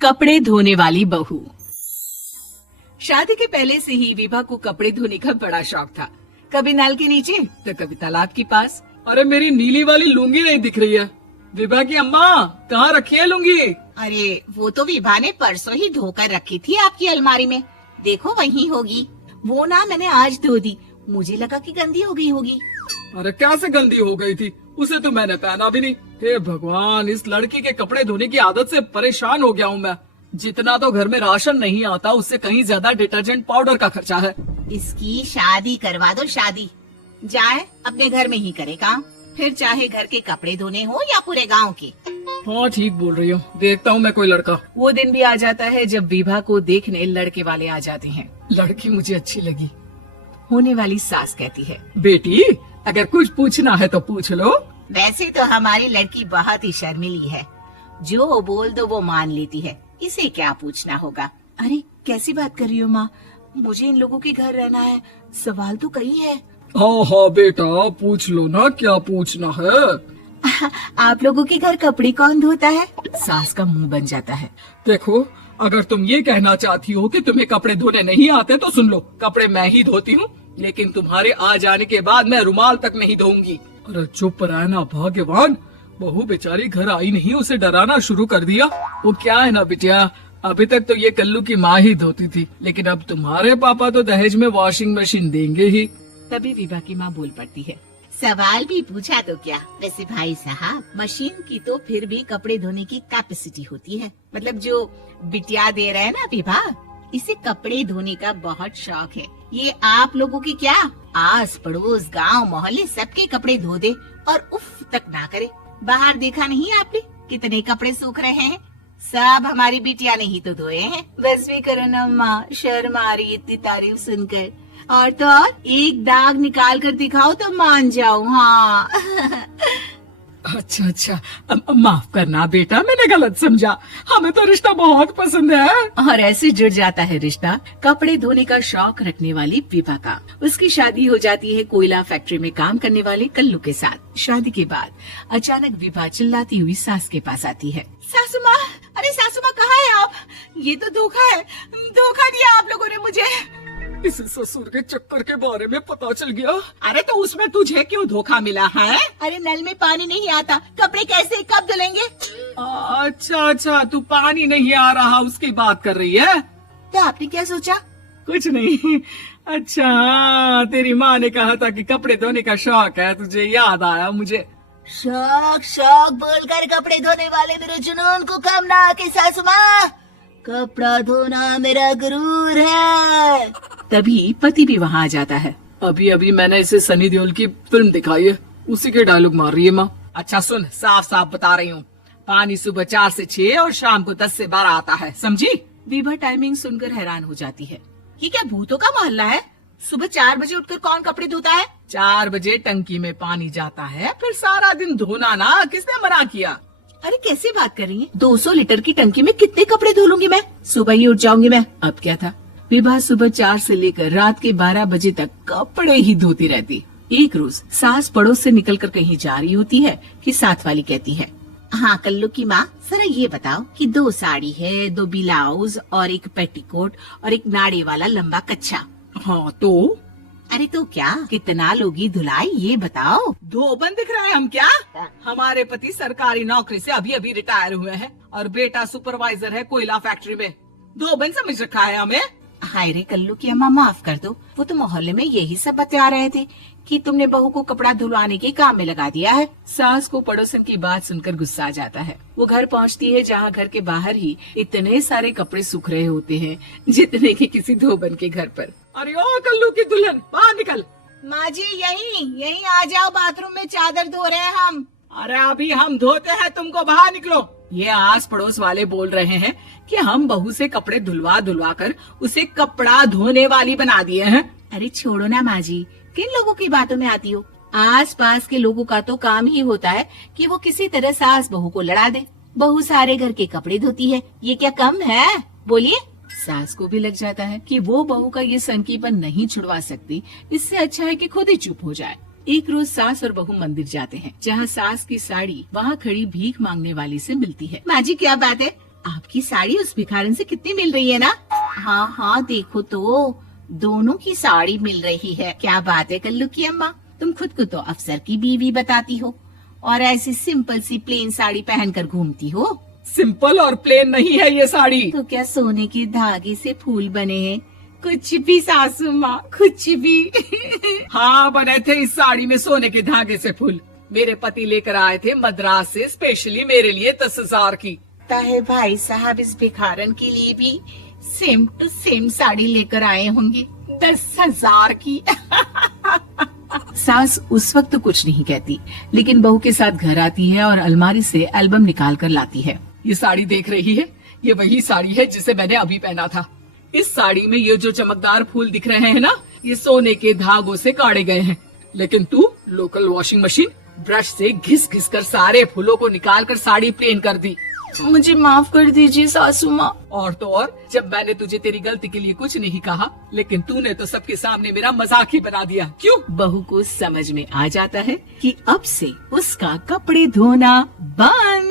कपड़े धोने वाली बहू। शादी के पहले से ही विभा को कपड़े धोने का बड़ा शौक था। कभी नल के नीचे तो कभी तालाब के पास। अरे मेरी नीली वाली लुंगी नहीं दिख रही है। विभा की अम्मा, कहाँ रखी है लुंगी? अरे वो तो विभा ने परसों ही धोकर रखी थी आपकी अलमारी में, देखो वहीं होगी। वो ना मैंने आज धो दी, मुझे लगा कि गंदी हो गई होगी। अरे कैसे गंदी हो गई थी? उसे तो मैंने पहना भी नहीं। हे भगवान, इस लड़की के कपड़े धोने की आदत से परेशान हो गया हूँ मैं। जितना तो घर में राशन नहीं आता, उससे कहीं ज्यादा डिटर्जेंट पाउडर का खर्चा है। इसकी शादी करवा दो, शादी जाए अपने घर में ही करे काम, फिर चाहे घर के कपड़े धोने हो या पूरे गांव के। हाँ ठीक बोल रही हो, देखता हूँ मैं कोई लड़का। वो दिन भी आ जाता है जब विभा को देखने लड़के वाले आ जाते हैं। लड़की मुझे अच्छी लगी। होने वाली सास कहती है, बेटी अगर कुछ पूछना है तो पूछ लो। वैसे तो हमारी लड़की बहुत ही शर्मीली है, जो बोल दो वो मान लेती है, इसे क्या पूछना होगा। अरे कैसी बात कर रही हो माँ, मुझे इन लोगों के घर रहना है, सवाल तो कई है। हाँ हाँ बेटा, पूछ लो ना, क्या पूछना है। आप लोगों के घर कपड़े कौन धोता है? सास का मुंह बन जाता है। देखो, अगर तुम ये कहना चाहती हो कि तुम्हें कपड़े धोने नहीं आते तो सुन लो, कपड़े मैं ही धोती हूँ, लेकिन तुम्हारे आ जाने के बाद मैं रुमाल तक नहीं धोऊंगी। अरे चुप रहना भाग्यवान, बहू बेचारी घर आई नहीं, उसे डराना शुरू कर दिया। वो क्या है ना बिटिया, अभी तक तो ये कल्लू की माँ ही धोती थी, लेकिन अब तुम्हारे पापा तो दहेज में वॉशिंग मशीन देंगे ही। तभी विभा की माँ बोल पड़ती है, सवाल भी पूछा तो क्या। वैसे भाई साहब, मशीन की तो फिर भी कपड़े धोने की कैपेसिटी होती है, मतलब जो बिटिया दे रहे हैं ना विभा, इसे कपड़े धोने का बहुत शौक है। ये आप लोगों की क्या, आस पड़ोस गांव मोहल्ले सबके कपड़े धो दे और उफ तक ना करे। बाहर देखा नहीं आपने कितने कपड़े सूख रहे हैं, सब हमारी बिटिया ने ही तो धोए हैं। बस भी करो ना माँ, शर्म आ रही इतनी तारीफ सुनकर। और तो और एक दाग निकाल कर दिखाओ तो मान जाओ। हाँ अच्छा अच्छा, माफ करना बेटा, मैंने गलत समझा। हमें तो रिश्ता बहुत पसंद है। और ऐसे जुड़ जाता है रिश्ता कपड़े धोने का शौक रखने वाली विभा का। उसकी शादी हो जाती है कोयला फैक्ट्री में काम करने वाले कल्लू के साथ। शादी के बाद अचानक विभा चिल्लाती हुई सास के पास आती है। सासू माँ, अरे सासू माँ कहाँ है आप? ये तो धोखा है, धोखा दिया आप लोगों ने मुझे। इस ससुर के चक्कर के बारे में पता चल गया। अरे तो उसमें तुझे क्यों धोखा मिला है? अरे नल में पानी नहीं आता, कपड़े कैसे कब धुलेंगे? अच्छा अच्छा, तू पानी नहीं आ रहा उसकी बात कर रही है। तो आपने क्या सोचा? कुछ नहीं। अच्छा, तेरी माँ ने कहा था कि कपड़े धोने का शौक है, तुझे याद आया मुझे। शौक शौक बोलकर कपड़े धोने वाले मेरे जुनून को कम ना आके सासू माँ, कपड़ा धोना मेरा गुरूर है। तभी पति भी वहाँ आ जाता है। अभी अभी मैंने इसे सनी देओल की फिल्म दिखाई है, उसी के डायलॉग मार रही है माँ। अच्छा सुन, साफ साफ बता रही हूँ, पानी सुबह 4 से 6 और शाम को 10 से 12 आता है, समझी? विभा टाइमिंग सुनकर हैरान हो जाती है। ये क्या भूतों का मोहल्ला है? सुबह 4 बजे उठकर कौन कपड़े धोता है? 4 बजे टंकी में पानी जाता है, फिर सारा दिन धोना ना, किसने मना किया? अरे कैसी बात कर रही है, 200 लीटर की टंकी में कितने कपड़े धो लूंगी मैं, सुबह ही उठ जाऊंगी मैं। अब क्या था, विभा सुबह 4 से लेकर रात के 12 बजे तक कपड़े ही धोती रहती। एक रोज सास पड़ोस से निकलकर कहीं जा रही होती है कि साथ वाली कहती है, हाँ कल्लू की माँ, जरा ये बताओ कि 2 साड़ी है, 2 ब्लाउज और एक पेटीकोट और एक नाड़े वाला लंबा कच्छा। हाँ तो? अरे तो क्या, कितना लोगी धुलाई ये बताओ। धोबन दिख रहे हैं हम क्या? हमारे पति सरकारी नौकरी से अभी अभी रिटायर हुए हैं और बेटा सुपरवाइजर है कोयला फैक्ट्री में। धोबन समझ रखा है हमें। हाय रे कल्लू की अम्मा, माफ कर दो, वो तो मोहल्ले में यही सब बता रहे थे कि तुमने बहू को कपड़ा धुलवाने के काम में लगा दिया है। सास को पड़ोसन की बात सुनकर गुस्सा आ जाता है। वो घर पहुंचती है जहां घर के बाहर ही इतने सारे कपड़े सूख रहे होते हैं जितने कि किसी धोबन के घर पर। अरे ओ कल्लू की दुल्हन, बाहर निकल। माँ जी यहीं आ जाओ, बाथरूम में चादर धो रहे हैं हम। अरे अभी हम धोते हैं, तुमको बाहर निकलो। ये आस पड़ोस वाले बोल रहे हैं कि हम बहू से कपड़े धुलवा धुलवा कर उसे कपड़ा धोने वाली बना दिए हैं। अरे छोड़ो ना माँ जी, किन लोगों की बातों में आती हो। आस पास के लोगों का तो काम ही होता है कि वो किसी तरह सास बहू को लड़ा दे। बहू सारे घर के कपड़े धोती है, ये क्या कम है? बोलिए। सास को भी लग जाता है कि वो बहू का ये संकीपन नहीं छुड़वा सकती, इससे अच्छा है कि खुद ही चुप हो जाए। एक रोज सास और बहू मंदिर जाते हैं, जहाँ सास की साड़ी वहाँ खड़ी भीख मांगने वाली से मिलती है। माँ जी क्या बात है, आपकी साड़ी उस भिखारन से कितनी मिल रही है ना? हाँ हाँ देखो तो, दोनों की साड़ी मिल रही है। क्या बात है कल्लू की अम्मा, तुम खुद को तो अफसर की बीवी बताती हो और ऐसी सिंपल सी प्लेन साड़ी पहनकर घूमती हो। सिंपल और प्लेन नहीं है ये साड़ी। तो क्या सोने के धागे से फूल बने हैं? कुछ भी सासू माँ, कुछ भी। हाँ बने थे इस साड़ी में सोने के धागे से फूल। मेरे पति लेकर आए थे मद्रास से स्पेशली मेरे लिए 10,000 की। ताहे भाई साहब इस भिखारन के लिए भी सेम टू सेम साड़ी लेकर आए होंगे 10,000 की। सास उस वक्त तो कुछ नहीं कहती, लेकिन बहू के साथ घर आती है और अलमारी से एल्बम निकाल कर लाती है। ये साड़ी देख रही है, ये वही साड़ी है जिसे मैंने अभी पहना था। इस साड़ी में ये जो चमकदार फूल दिख रहे हैं ना, ये सोने के धागों से काढ़े गए हैं। लेकिन तू लोकल वॉशिंग मशीन ब्रश से घिस घिस कर सारे फूलों को निकाल कर साड़ी प्लेन कर दी। मुझे माफ कर दीजिए सासू माँ। और तो और, जब मैंने तुझे तेरी गलती के लिए कुछ नहीं कहा, लेकिन तूने तो सबके सामने मेरा मजाक ही बना दिया। क्यों? बहू को समझ में आ जाता है कि अब से उसका कपड़े धोना बंद।